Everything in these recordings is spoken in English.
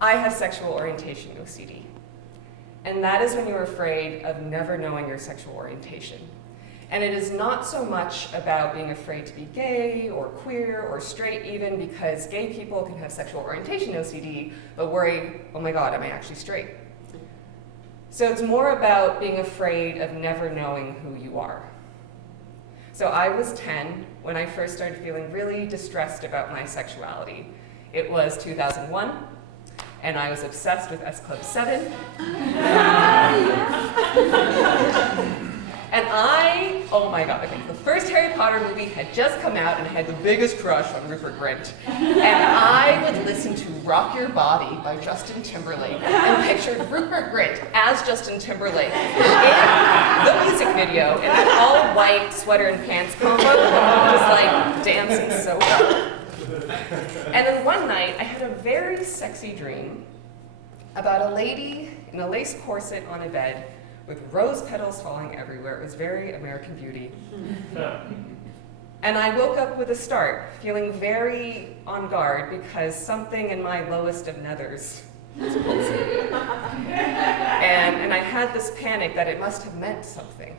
I have sexual orientation OCD. And that is when you're afraid of never knowing your sexual orientation. And it is not so much about being afraid to be gay or queer or straight even, because gay people can have sexual orientation OCD, but worry, oh my God, am I actually straight? So it's more about being afraid of never knowing who you are. So I was 10 when I first started feeling really distressed about my sexuality. It was 2001, and I was obsessed with S Club 7. And oh my God, I think the first Harry Potter movie had just come out and I had the biggest crush on Rupert Grint. And I would listen to Rock Your Body by Justin Timberlake and pictured Rupert Grint as Justin Timberlake in the music video in that all white sweater and pants combo, just like dancing so well. And then one night I had a very sexy dream about a lady in a lace corset on a bed with rose petals falling everywhere. It was very American Beauty. And I woke up with a start, feeling very on guard because something in my lowest of nethers was pulsating. And I had this panic that it must have meant something.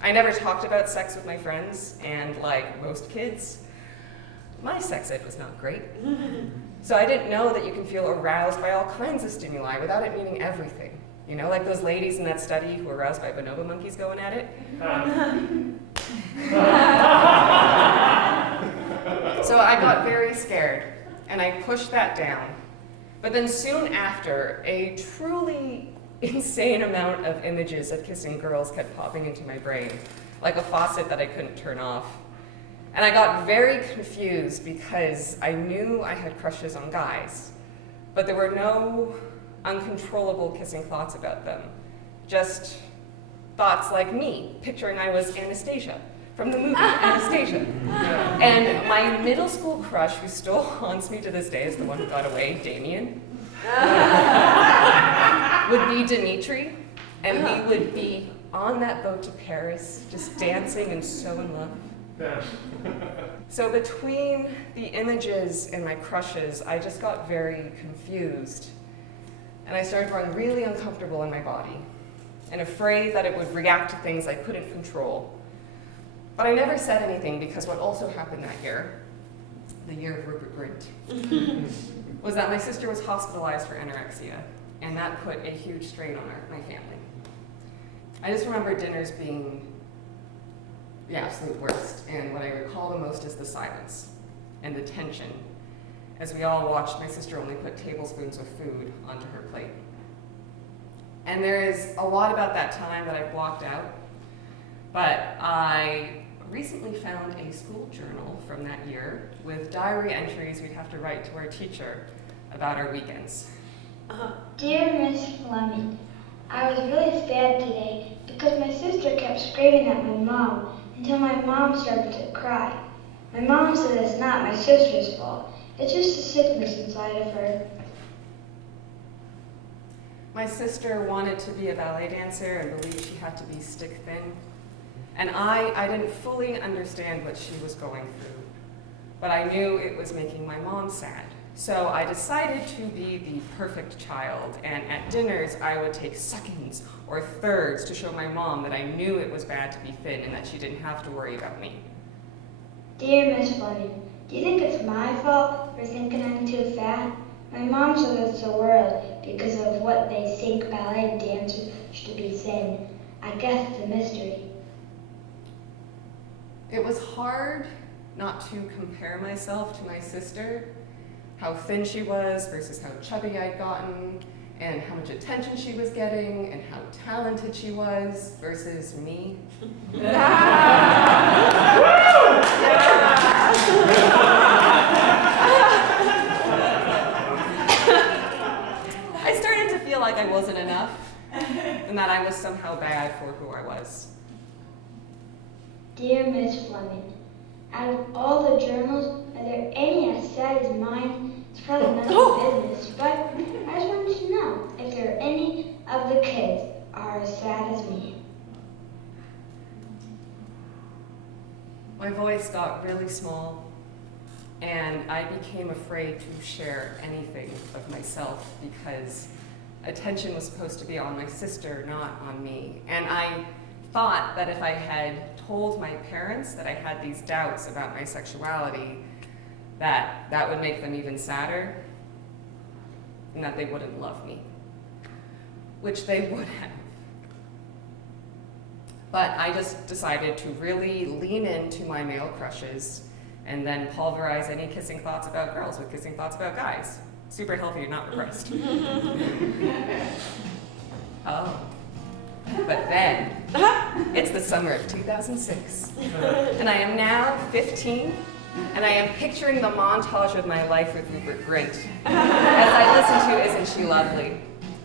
I never talked about sex with my friends, and like most kids, my sex ed was not great. So I didn't know that you can feel aroused by all kinds of stimuli without it meaning everything. You know, like those ladies in that study who were aroused by bonobo monkeys going at it. So I got very scared, and I pushed that down. But then soon after, a truly insane amount of images of kissing girls kept popping into my brain, like a faucet that I couldn't turn off. And I got very confused because I knew I had crushes on guys, but there were no uncontrollable kissing thoughts about them. Just thoughts like me, picturing I was Anastasia from the movie Anastasia. And my middle school crush, who still haunts me to this day, is the one who got away, Damien, would be Dimitri, and we would be on that boat to Paris, just dancing and so in love. So between the images and my crushes, I just got very confused. And I started growing really uncomfortable in my body and afraid that it would react to things I couldn't control. But I never said anything because what also happened that year, the year of Rupert Grint, was that my sister was hospitalized for anorexia, and that put a huge strain on my family. I just remember dinners being the absolute worst, and what I recall the most is the silence and the tension as we all watched my sister only put tablespoons of food onto her plate. And there is a lot about that time that I've blocked out, but I recently found a school journal from that year with diary entries we'd have to write to our teacher about our weekends. Dear Miss Fleming, I was really sad today because my sister kept screaming at my mom until my mom started to cry. My mom said it's not my sister's fault. It's just a sickness inside of her. My sister wanted to be a ballet dancer and believed she had to be stick thin. And I didn't fully understand what she was going through, but I knew it was making my mom sad. So I decided to be the perfect child, and at dinners I would take seconds or thirds to show my mom that I knew it was bad to be thin and that she didn't have to worry about me. Dear Miss Fleming, do you think it's my fault for thinking I'm too fat? My mom says it's the world because of what they think ballet dancers should be thin. I guess it's a mystery. It was hard not to compare myself to my sister, how thin she was versus how chubby I'd gotten, and how much attention she was getting, and how talented she was versus me. I started to feel like I wasn't enough, and that I was somehow bad for who I was. Dear Miss Fleming, out of all the journals, are there any as sad as mine? It's probably none of your business, but I just wanted to know if there are any of the kids are as sad as me. My voice got really small, And I became afraid to share anything of myself because attention was supposed to be on my sister, not on me. And I thought that if I had told my parents that I had these doubts about my sexuality, that would make them even sadder and that they wouldn't love me, which they would have. But I just decided to really lean into my male crushes and then pulverize any kissing thoughts about girls with kissing thoughts about guys. Super healthy, not repressed. Oh. But then, it's the summer of 2006, and I am now 15, and I am picturing the montage of my life with Rupert Grint as I listen to Isn't She Lovely?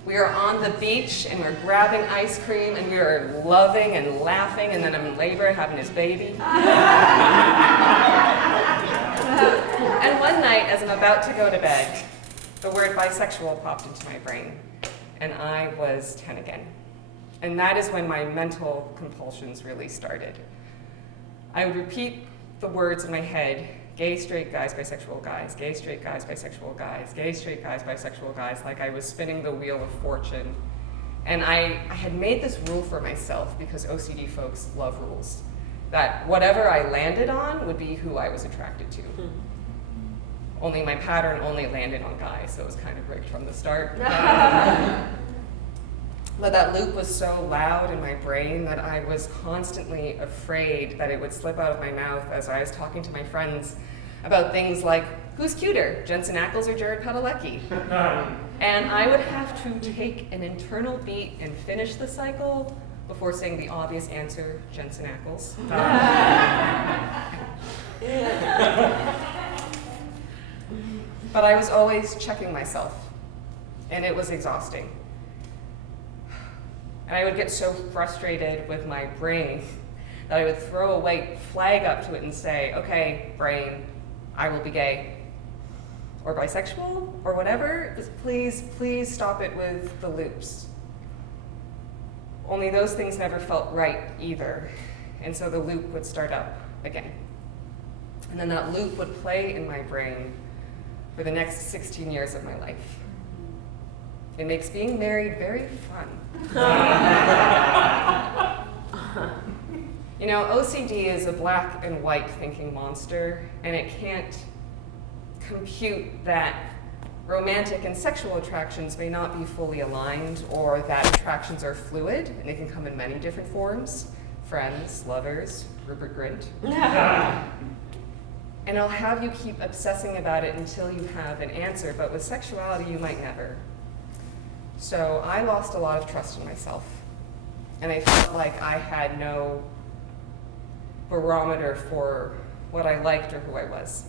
We are on the beach, and we're grabbing ice cream, and we are loving and laughing, and then I'm in labor having his baby. And one night, as I'm about to go to bed, the word bisexual popped into my brain, and I was 10 again. And that is when my mental compulsions really started. I would repeat the words in my head, gay, straight guys, bisexual guys, gay, straight guys, bisexual guys, gay, straight guys, bisexual guys, like I was spinning the wheel of fortune. And I had made this rule for myself because OCD folks love rules, that whatever I landed on would be who I was attracted to. Only my pattern only landed on guys, so it was kind of rigged from the start. But that loop was so loud in my brain that I was constantly afraid that it would slip out of my mouth as I was talking to my friends about things like, who's cuter, Jensen Ackles or Jared Padalecki? And I would have to take an internal beat and finish the cycle before saying the obvious answer, Jensen Ackles. But I was always checking myself, and it was exhausting. And I would get so frustrated with my brain that I would throw a white flag up to it and say, okay, brain, I will be gay, or bisexual, or whatever. Just please stop it with the loops. Only those things never felt right either. And so the loop would start up again. And then that loop would play in my brain for the next 16 years of my life. It makes being married very fun. You know, OCD is a black and white thinking monster, and it can't compute that romantic and sexual attractions may not be fully aligned, or that attractions are fluid, and they can come in many different forms. Friends, lovers, Rupert Grint. And I'll have you keep obsessing about it until you have an answer, but with sexuality, you might never. So I lost a lot of trust in myself, and I felt like I had no barometer for what I liked or who I was.